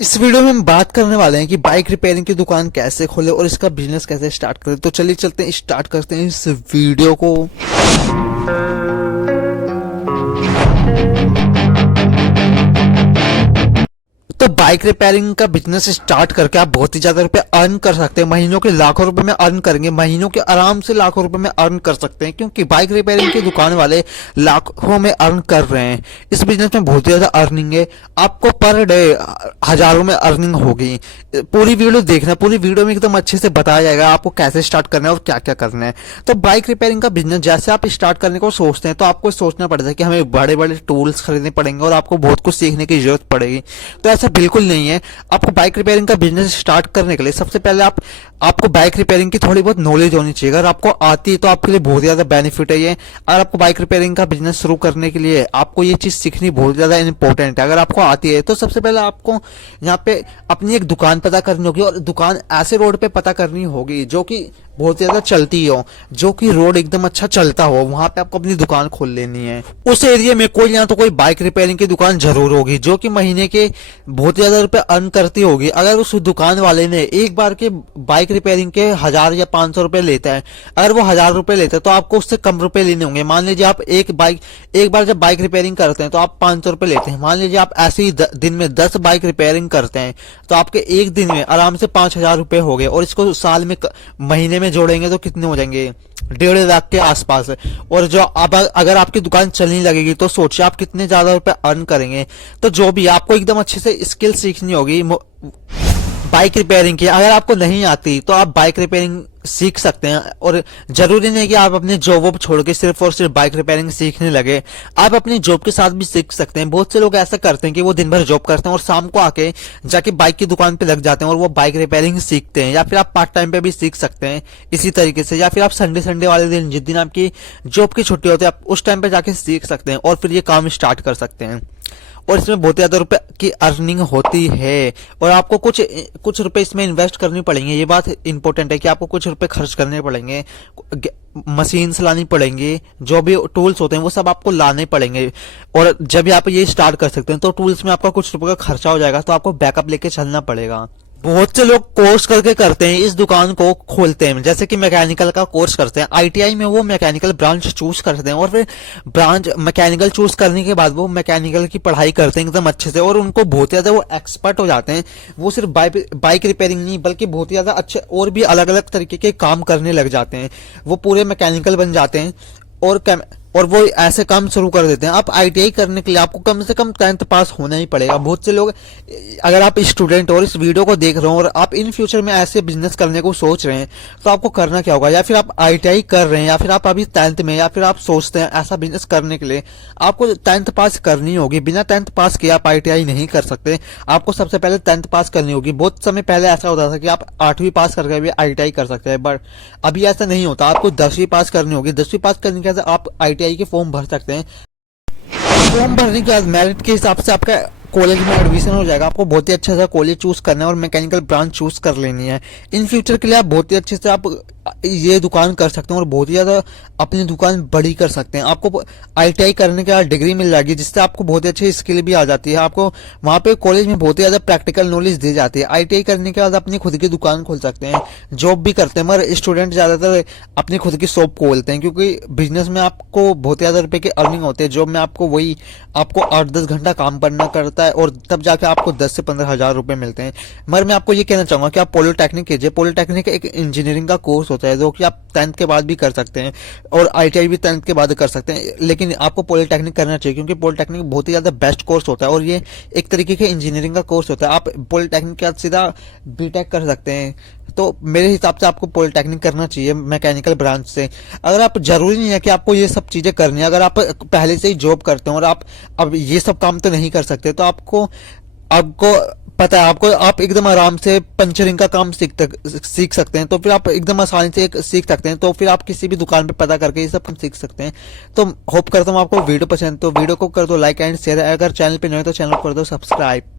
इस वीडियो में हम बात करने वाले हैं कि बाइक रिपेयरिंग की दुकान कैसे खोले और इसका बिजनेस कैसे स्टार्ट करें। तो चलिए चलते हैं, स्टार्ट करते हैं इस वीडियो को। तो बाइक रिपेयरिंग का बिजनेस स्टार्ट करके आप बहुत ही ज्यादा रुपए अर्न कर सकते हैं। महीनों के लाखों रुपए में अर्न करेंगे, महीनों के आराम से लाखों रुपए में अर्न कर सकते हैं, क्योंकि बाइक रिपेयरिंग की दुकान वाले लाखों में अर्न कर रहे हैं। इस बिजनेस में बहुत ही ज्यादा अर्निंग है, आपको पर डे हजारों में अर्निंग होगी। पूरी वीडियो देखना, पूरी वीडियो में एकदम अच्छे से बताया जाएगा आपको कैसे स्टार्ट करना है और क्या क्या करना है। तो बाइक रिपेयरिंग का बिजनेस जैसे आप स्टार्ट करने को सोचते हैं तो आपको सोचना पड़ता है कि हमें बड़े बड़े टूल्स खरीदने पड़ेंगे और आपको बहुत कुछ सीखने की जरूरत पड़ेगी। तो ऐसा बिल्कुल नहीं है। आपको बाइक रिपेयरिंग का बिजनेस स्टार्ट करने के लिए सबसे पहले आपको बाइक रिपेयरिंग की थोड़ी बहुत नॉलेज होनी चाहिए। अगर आपको आती है तो आपके लिए बहुत ज्यादा बेनिफिट है ये। अगर आपको बाइक रिपेयरिंग का बिजनेस शुरू करने के लिए आपको ये चीज सीखनी बहुत ज्यादा इंपॉर्टेंट है। अगर आपको आती है तो सबसे पहले आपको यहाँ पे अपनी एक दुकान पता करनी होगी, और दुकान ऐसे रोड पे पता करनी होगी जो कि बहुत ज्यादा चलती हो, जो कि रोड एकदम अच्छा चलता हो, वहां पे आपको अपनी दुकान खोल लेनी है। उस एरिया में कोई ना तो कोई बाइक रिपेयरिंग की दुकान जरूर होगी जो कि महीने के बहुत ज्यादा रुपए अर्न करती होगी। अगर उस दुकान वाले ने एक बार के बाइक रिपेयरिंग के 1000 या 500 रुपए लेता है, अगर वो 1000 रुपए लेता है तो आपको उससे कम रुपए लेने होंगे। मान लीजिए आप एक बार जब बाइक रिपेयरिंग करते हैं तो आप 500 रुपए लेते हैं। मान लीजिए आप ऐसे ही दिन में 10 बाइक रिपेयरिंग करते हैं तो आपके एक दिन में आराम से 5000 रुपए हो गए, और इसको साल में महीने में जोड़ेंगे तो कितने हो जाएंगे? 1.5 लाख के आसपास। और जो अब अगर आपकी दुकान चलने लगेगी तो सोचिए आप कितने ज्यादा रुपए अर्न करेंगे। तो जो भी आपको एकदम अच्छे से स्किल सीखनी होगी बाइक रिपेयरिंग की। अगर आपको नहीं आती तो आप बाइक रिपेयरिंग सीख सकते हैं, और जरूरी नहीं कि आप अपने जॉब वॉब छोड़ के सिर्फ और सिर्फ बाइक रिपेयरिंग सीखने लगे। आप अपनी जॉब के साथ भी सीख सकते हैं। बहुत से लोग ऐसा करते हैं कि वो दिन भर जॉब करते हैं और शाम को आके जाके बाइक की दुकान पे लग जाते हैं और वो बाइक रिपेयरिंग सीखते हैं। या फिर आप पार्ट टाइम पे भी सीख सकते हैं इसी तरीके से, या फिर आप संडे संडे वाले दिन जिस दिन आपकी जॉब की छुट्टी होती है आप उस टाइम पे जाके सीख सकते हैं और फिर ये काम स्टार्ट कर सकते हैं। और इसमें बहुत ज्यादा रुपए की अर्निंग होती है, और आपको कुछ रुपए इसमें इन्वेस्ट करनी पड़ेंगे। ये बात इंपॉर्टेंट है कि आपको कुछ रुपए खर्च करने पड़ेंगे, मशीन्स लानी पड़ेंगी, जो भी टूल्स होते हैं वो सब आपको लाने पड़ेंगे। और जब भी आप ये स्टार्ट कर सकते हैं तो टूल्स में आपका कुछ रुपए का खर्चा हो जाएगा, तो आपको बैकअप लेके चलना पड़ेगा। बहुत से लोग कोर्स करके करते हैं, इस दुकान को खोलते हैं। जैसे कि मैकेनिकल का कोर्स करते हैं, आईटीआई में वो मैकेनिकल ब्रांच चूज करते हैं, और फिर ब्रांच मैकेनिकल चूज करने के बाद वो मैकेनिकल की पढ़ाई करते हैं एकदम अच्छे से, और उनको बहुत ज्यादा वो एक्सपर्ट हो जाते हैं। वो सिर्फ बाइक रिपेयरिंग नहीं बल्कि बहुत ज्यादा अच्छे और भी अलग अलग तरीके के काम करने लग जाते हैं। वो पूरे मैकेनिकल बन जाते हैं और वो ऐसे काम शुरू कर देते हैं। आप आईटीआई करने के लिए आपको कम से कम 10th पास होना ही पड़ेगा। बहुत से लोग, अगर आप स्टूडेंट और इस वीडियो को देख रहे हो और आप इन फ्यूचर में ऐसे बिजनेस करने को सोच रहे हैं तो आपको करना क्या होगा? या फिर आप आईटीआई कर रहे हैं, या फिर आप अभी 10th में, या फिर आप सोचते हैं ऐसा बिजनेस करने के लिए, आपको 10th पास करनी होगी। बिना 10th पास किए आप आईटीआई नहीं कर सकते। आपको सबसे पहले 10th पास करनी होगी। बहुत समय पहले ऐसा होता था कि आप 8वीं पास करके भी आईटीआई कर सकते हैं, बट अभी ऐसा नहीं होता। आपको 10वीं पास करनी होगी। 10वीं पास करने के बाद आप आईटीआई के फॉर्म भर सकते हैं। फॉर्म भरने के बाद मेरिट के हिसाब से आपका कॉलेज में एडमिशन हो जाएगा। आपको बहुत ही अच्छा सा कॉलेज चूज करना है और मैकेनिकल ब्रांच चूज कर लेनी है। इन फ्यूचर के लिए आप बहुत ही अच्छे से आप ये दुकान कर सकते हैं और बहुत ही ज्यादा अपनी दुकान बड़ी कर सकते हैं। आपको आईटीआई करने के बाद डिग्री मिल जाएगी, जिससे आपको बहुत ही अच्छी स्किल भी आ जाती है। आपको वहां पे कॉलेज में बहुत ही ज्यादा प्रैक्टिकल नॉलेज दी जाती है। आईटीआई करने के बाद अपनी खुद की दुकान खोल सकते हैं, जॉब भी करते हैं, मगर स्टूडेंट ज्यादातर अपनी खुद की शॉप खोलते हैं, क्योंकि बिजनेस में आपको बहुत ज्यादा रुपए की अर्निंग होती है। जॉब में आपको 8-10 घंटा काम करना करता है और तब जाके आपको 10 से 15 हजार रुपए मिलते हैं। मगर मैं आपको ये कहना चाहूंगा कि आप पॉलिटेक्निक कीजिए। पॉलिटेक्निक एक इंजीनियरिंग का कोर्स होता है जो कि आप 10th के बाद भी कर सकते हैं, और आईटीआई भी 10th के बाद कर सकते हैं। लेकिन आपको पॉलिटेक्निक करना चाहिए, क्योंकि पॉलिटेक्निक बहुत ही ज्यादा बेस्ट कोर्स होता है और ये एक तरीके के इंजीनियरिंग का कोर्स होता है। आप पॉलिटेक्निक के बाद सीधा बीटेक कर सकते हैं। तो मेरे हिसाब से आपको पॉलिटेक्निक करना चाहिए मैकेनिकल ब्रांच से। अगर आप, जरूरी नहीं है कि आपको ये सब चीजें करनी है। अगर आप पहले से ही जॉब करते हैं और आप अब ये सब काम तो नहीं कर सकते, तो आपको आपको पता है, आप एकदम आराम से पंचरिंग का काम सीख सकते हैं। तो फिर आप एकदम आसानी से सीख सकते हैं। तो फिर आप किसी भी दुकान पे पता करके ये सब काम सीख सकते हैं। तो होप करता हूँ आपको वीडियो पसंद, तो वीडियो को कर दो लाइक एंड शेयर। अगर चैनल पे नए हो तो चैनल को कर दो सब्सक्राइब।